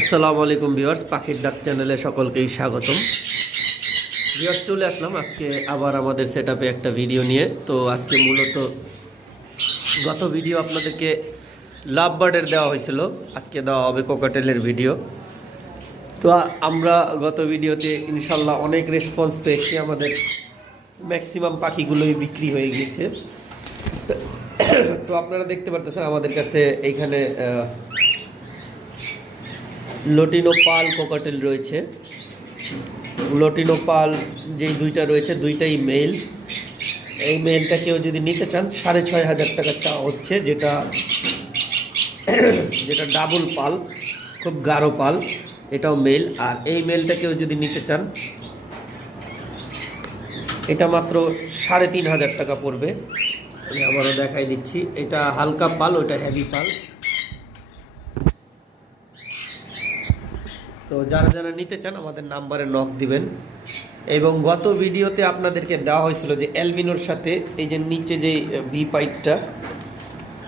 আসসালামু আলাইকুম ভিউয়ার্স, পাখির ডাক চ্যানেলে সকলকেই স্বাগতম। ভিউয়ার্স, চলে আসলাম আজকে আবার আমাদের সেট একটা ভিডিও নিয়ে। তো আজকে মূলত গত ভিডিও আপনাদেরকে লাভ বার্ডের দেওয়া হয়েছিল। আজকে দেওয়া হবে কোকাটেলের ভিডিও তো আমরা গত ভিডিওতে ইনশাল্লাহ অনেক রেসপন্স পেয়েছি। আমাদের ম্যাক্সিমাম পাখিগুলোই বিক্রি হয়ে গিয়েছে। তো আপনারা দেখতে পারতেছেন আমাদের কাছে এইখানে লটিনো পাল কোকাটেল রয়েছে। লটিনো পাল যেই দুইটা রয়েছে, দুইটাই মেল এই মেলটা কেউ যদি নিতে চান, সাড়ে ছয় হাজার টাকা চা হচ্ছে, যেটা যেটা ডাবল পাল, খুব গাঢ় পাল, এটাও মেল আর এই মেলটা কেউ যদি নিতে চান, এটা মাত্র সাড়ে তিন হাজার টাকা পড়বে। আমি আবারও দেখাই দিচ্ছি। এটা হালকা পাল, ওটা হেভি পাল। তো যারা যারা নিতে চান, আমাদের নাম্বারে নক দিবেন। এবং গত ভিডিওতে আপনাদেরকে দেওয়া হয়েছিল যে অ্যালবিনোর সাথে এই যে নিচে যে ভি পাইপটা,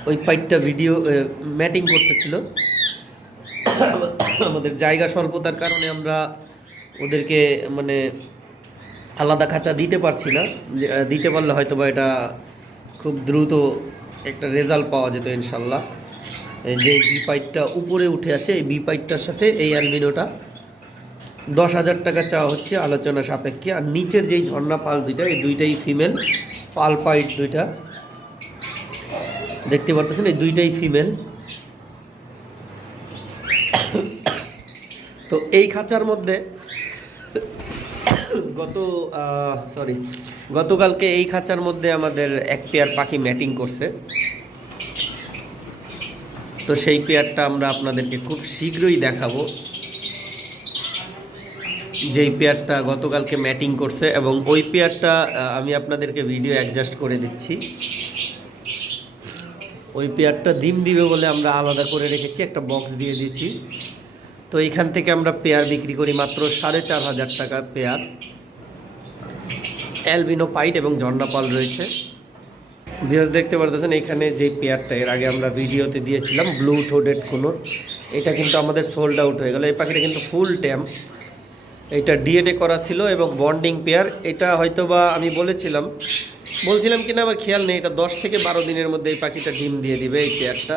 ওই পাইপটা ভিডিও ম্যাটিং করতেছিল। আমাদের জায়গা স্বল্পতার কারণে আমরা ওদেরকে মানে আলাদা খাঁচা দিতে পারছি না। দিতে পারলে হয়তো বা এটা খুব দ্রুত একটা রেজাল্ট পাওয়া যেত ইনশাল্লাহ। যে বি পাইপটা উপরে উঠে আছে, এই বি পাইপটার সাথে এই অ্যালবিনোটা দশ হাজার টাকা চাওয়া হচ্ছে আলোচনা সাপেক্ষে। আর নিচের যেই ঝর্ণা পাল দুইটা, এই দুইটাই ফিমেল পাল পাইট দুইটা। দেখতে পারতেছেন, এই দুইটাই ফিমেল তো এই খাঁচার মধ্যে গত সরি গতকালকে এই খাঁচার মধ্যে আমাদের এক পেয়ার পাখি ম্যাটিং করছে। তো সেই পেয়ারটা আমরা আপনাদেরকে খুব শীঘ্রই দেখাবো। যেই পেয়ারটা গতকালকে ম্যাটিং করছে এবং ওই পেয়ারটা আমি আপনাদেরকে ভিডিও অ্যাডজাস্ট করে দিচ্ছি। ওই পেয়ারটা ডিম দিবে বলে আমরা আলাদা করে রেখেছি, একটা বক্স দিয়ে দিয়েছি। তো এইখান থেকে আমরা পেয়ার বিক্রি করি মাত্র সাড়ে চার হাজার টাকা পেয়ার। অ্যালবিনো পাইট এবং ঝর্ণা পাল রয়েছে। ভিউয়ার্স দেখতে পারতেছেন এখানে যে পেয়ারটা এর আগে আমরা ভিডিওতে দিয়েছিলাম ব্লু ঠোডেড কোনো এটা কিন্তু আমাদের সোল্ড আউট হয়ে গেল। এই পাখিটা কিন্তু ফুল ট্যাম এটা ডিএনএ করা ছিল এবং বন্ডিং পেয়ার এটা হয়তো বা আমি বলেছিলাম। বলছিলাম কিনা আমার খেয়াল নেই। এটা দশ থেকে বারো দিনের মধ্যে এই পাখিটা ডিম দিয়ে দিবে এই পেয়ারটা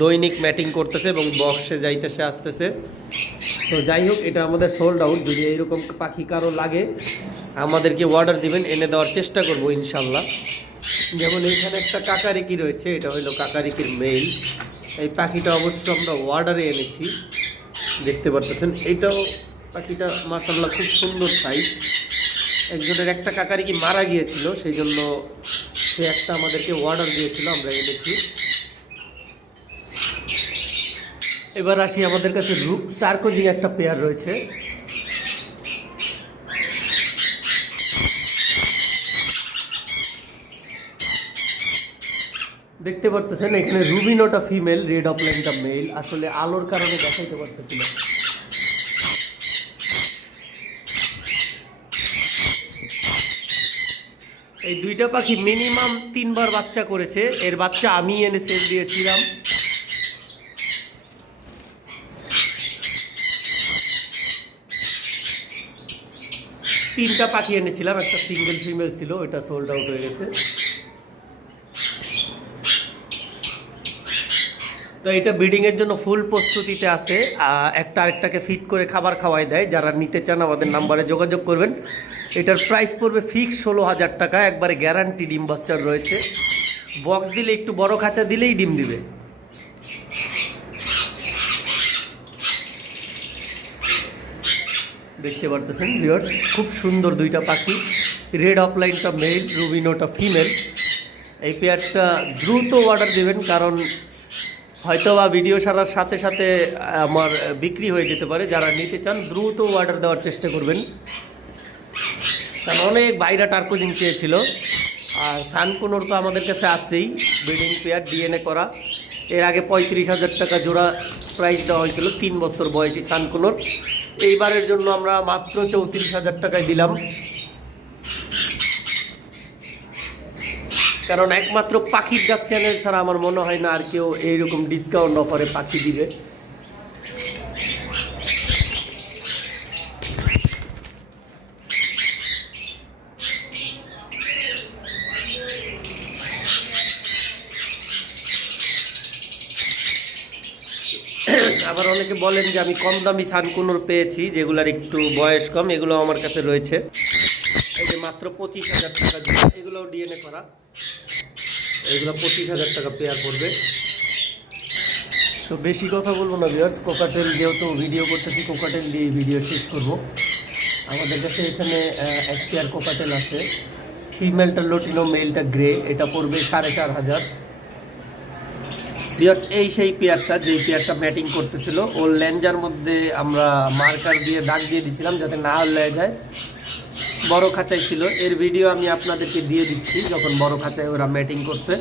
দৈনিক ম্যাটিং করতেছে এবং বক্সে যাইতেছে, আসতেছে। তো যাই হোক, এটা আমাদের সোল্ড আউট যদি এইরকম পাখি কারও লাগে, আমাদেরকে অর্ডার দিবেন, এনে দেওয়ার চেষ্টা করব, ইনশাল্লাহ। যেমন এইখানে একটা কাকারিকি রয়েছে, এটা হলো কাকারিকির মেইল এই পাখিটা অবশ্য আমরা ওয়ার্ডারে এনেছি, দেখতে পারতেছেন। এটাও পাখিটা মাসাল্লাহ খুব সুন্দর সাইজ একজনের একটা কাকারিকি মারা গিয়েছিল সেই জন্য সে একটা আমাদেরকে অর্ডার দিয়েছিল, আমরা এনেছি। এবার আসি আমাদের কাছে রূপ। তারকোজিং একটা পেয়ার রয়েছে। দেখতে পারতেছেন, এখানে রুবিনোটা ফিমেল, রেড অফলাইনটা মেল। আসলে আলোর কারণে দেখাইতে পারতেছি না। এই দুইটা পাখি মিনিমাম তিনবার বাচ্চা করেছে। এর বাচ্চা আমি এনে সেল দিয়েছিলাম। তিনটা পাখি এনেছিলাম, একটা সিঙ্গেল ফিমেল ছিল, ওটা সোল্ড আউট হয়ে গেছে। তো এটা ব্রিডিং এর জন্য ফুল প্রস্তুতিতে আছে একটা আরেকটাকে ফিট করে খাবার খাওয়াই দেয়। যারা নিতে চান, আমাদের নাম্বারে যোগাযোগ করবেন। এটার প্রাইস পড়বে ফিক্স ষোলো হাজার টাকা, একবারে গ্যারান্টি ডিম বাচ্চার রয়েছে। বক্স দিলে একটু বড় খাঁচা দিলেই ডিম দিবে। দেখতে পারতেছেন ভিউয়ার্স খুব সুন্দর দুইটা পাখি। রেড অফলাইনটা মেল রুবিনোটা ফিমেল এই পেয়ারটা দ্রুত অর্ডার দেবেন, কারণ হয়তো বা ভিডিও সারার সাথে সাথে আমার বিক্রি হয়ে যেতে পারে। যারা নিতে চান, দ্রুত অর্ডার দেওয়ার চেষ্টা করবেন। কারণ অনেক বাইরা টার্কোজিং চেয়েছিল আর সানকুনোর তো আমাদের কাছে আছেই ব্রিডিং পেয়ার ডিএনএ করা। এর আগে পঁয়ত্রিশ হাজার টাকা জোড়া প্রাইস দেওয়া হয়েছিল, তিন বছর বয়সী সানকুনোর। এইবারের জন্য আমরা মাত্র চৌত্রিশ হাজার টাকায় দিলাম। কারণ একমাত্র পাখির ডাক চ্যানেল ছাড়া আমার মনে হয় না আর কেউ এইরকম ডিসকাউন্ট অফারে পাখি দিবে। আবার অনেকে বলেন যে আমি কম দামি সানকুনোর পেয়েছি, যেগুলার একটু বয়স কম এগুলো আমার কাছে রয়েছে। এই যে মাত্র পঁচিশ হাজার টাকা এগুলোও ডিএনএ করা। এগুলো পঁচিশ হাজার টাকা পেয়ার পড়বে। তো বেশি কথা বলব না ভিউয়ার্স কোকাটেল যেহেতু ভিডিও করতেছি কোকাটেল দিয়ে ভিডিও শেষ করব। আমাদের কাছে এখানে এক পেয়ার কোকাটেল আছে। ফিমেলটা লোটিনো মেলটা গ্রে এটা পড়বে সাড়ে চার হাজার। ভিউয়ার্স এই সেই পেয়ারটা যেই পেয়ারটা ম্যাটিং করতেছিল, ওর ল্যাঞ্জার মধ্যে আমরা মার্কার দিয়ে দাগ দিয়ে দিয়েছিলাম যাতে না হয়ে যায়। বড় খাঁচাই ছিল। এর ভিডিও আমি আপনাদেরকে দিয়ে দিচ্ছি, যখন বড় খাঁচায় ওরা ম্যাটিং করছে।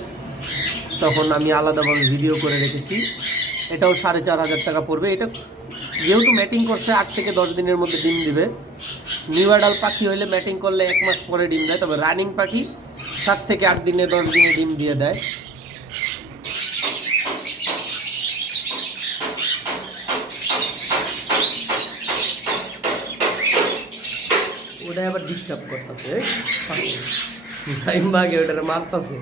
তখন আমি আলাদাভাবে ভিডিও করে রেখেছি। এটাও সাড়ে চার হাজার টাকা পড়বে। এটা যেহেতু ম্যাটিং করছে, আট থেকে দশ দিনের মধ্যে ডিম দিবে। নিউ পাখি হলে ম্যাটিং করলে এক মাস পরে ডিম দেয়, তবে রানিং পাখি সাত থেকে আট দিনে, দশ দিনে ডিম দিয়ে দেয় ওটা আবার ডিস্টার্ব করতেছে। টাইম বাগে ওটা মারতেছে।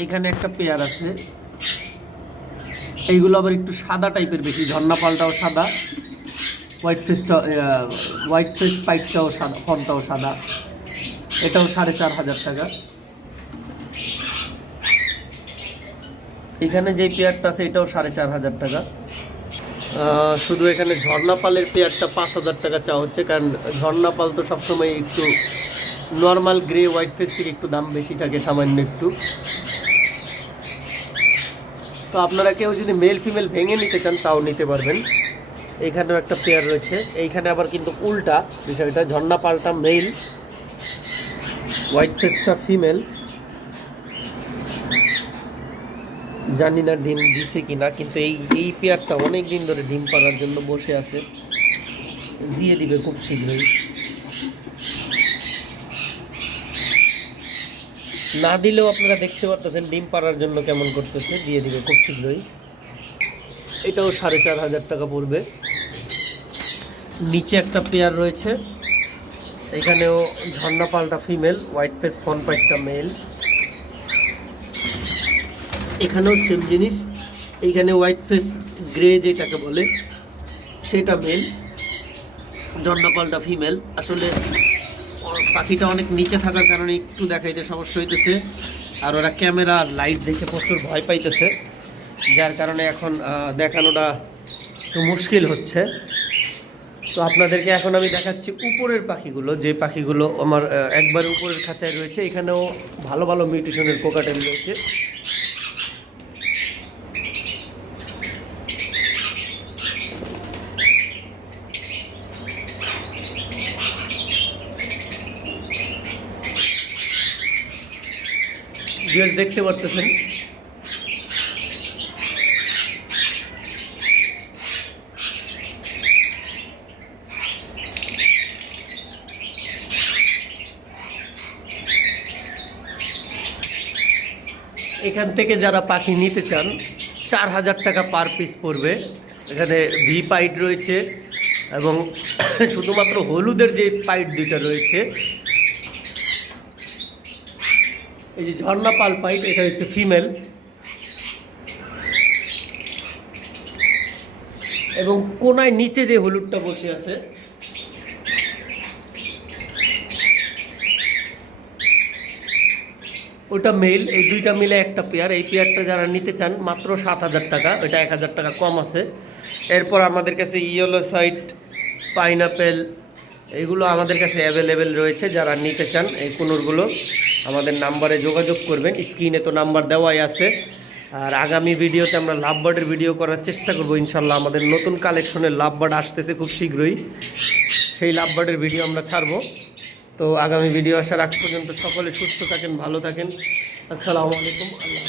এইখানে একটা পেয়ার আছে। এইগুলো আবার একটু সাদা টাইপের বেশি ঝর্ণা পালটাও সাদা হোয়াইট ফেসটা হোয়াইট ফেস পাইপটাও সাদা ফনটাও সাদা। এটাও সাড়ে চার হাজার টাকা। এখানে যে পেয়ারটা আছে, এটাও সাড়ে চার হাজার টাকা। শুধু এখানে ঝর্ণা পালের পেয়ারটা পাঁচ হাজার টাকা চাওয়া হচ্ছে, কারণ ঝর্ণা পাল তো সবসময় একটু নর্মাল গ্রে হোয়াইট ফেস থেকে একটু দাম বেশি থাকে সামান্য একটু। তো আপনারা কেউ যদি মেল ফিমেল ভেঙে নিতে চান, তাও নিতে পারবেন। এইখানেও একটা পেয়ার রয়েছে। এইখানে আবার কিন্তু উল্টা বিষয়টা ঝর্ণা পালটা মেল হোয়াইট ফেসটা ফিমেল জানি না ডিম দিছে কিনা, কিন্তু এই এই পেয়ারটা অনেক দিন ধরে ডিম পাড়ার জন্য বসে আছে। দিয়ে দিবে খুব শীঘ্রই। না দিলেও আপনারা দেখতে পারতেছেন ডিম পাড়ার জন্য কেমন করতেছে, দিয়ে দিবে খুব শীঘ্রই। এটাও সাড়ে চার হাজার টাকা পড়বে। নিচে একটা পেয়ার রয়েছে। এখানেও ঝর্ণা পাল্টা ফিমেল, হোয়াইট ফেস ফন পাইটটা মেল। এখানেও সেম জিনিস। এইখানে হোয়াইট ফেস গ্রে যেটাকে বলে, সেটা মেল জন্নাপালটা ফিমেল আসলে পাখিটা অনেক নিচে থাকার কারণে একটু দেখাইতে সমস্যা হইতেছে। আর ওরা ক্যামেরা আর লাইট দেখে প্রচুর ভয় পাইতেছে। যার কারণে এখন দেখানোটা একটু মুশকিল হচ্ছে। তো আপনাদেরকে এখন আমি দেখাচ্ছি উপরের পাখিগুলো। যে পাখিগুলো আমার একবার উপরের খাঁচায় রয়েছে, এখানেও ভালো ভালো মিউটেশনের কোকাটেল রয়েছে। ভিউয়ার্স দেখতে পারতেছেন? এখান থেকে যারা পাখি নিতে চান, চার হাজার টাকা পার পিস পড়বে। এখানে ভি পাইট রয়েছে এবং শুধুমাত্র হলুদের যে পাইট দুইটা রয়েছে এই যে ঝর্ণা পাল পাইট এটা হচ্ছে ফিমেল। এবং কোনায় নিচে যে হলুদটা বসে আছে, ওটা মেল, এই দুইটা মিলে একটা পেয়ার। এই পেয়ারটা যারা নিতে চান, মাত্র সাত হাজার টাকা ওইটা এক হাজার টাকা কম আছে। এরপর আমাদের কাছে ইয়েলো সাইট পাইনাপেল, এগুলো আমাদের কাছে অ্যাভেলেবেল রয়েছে, যারা নিতে চান এই কুনুরগুলো। আমাদের নাম্বারে যোগাযোগ করবেন। স্ক্রিনে তো নাম্বার দেওয়াই আছে। আর আগামী ভিডিওতে আমরা লাভ বার্ডের ভিডিও করার চেষ্টা করব। ইনশাল্লাহ আমাদের নতুন কালেকশনের লাভ বার্ড আসতেছে খুব শীঘ্রই। সেই লাভ বার্ডের ভিডিও আমরা ছাড়ব। তো আগামী ভিডিও আসার আগ পর্যন্ত সকলে সুস্থ থাকেন, ভালো থাকেন। আসসালামু আলাইকুম। আল্লাহ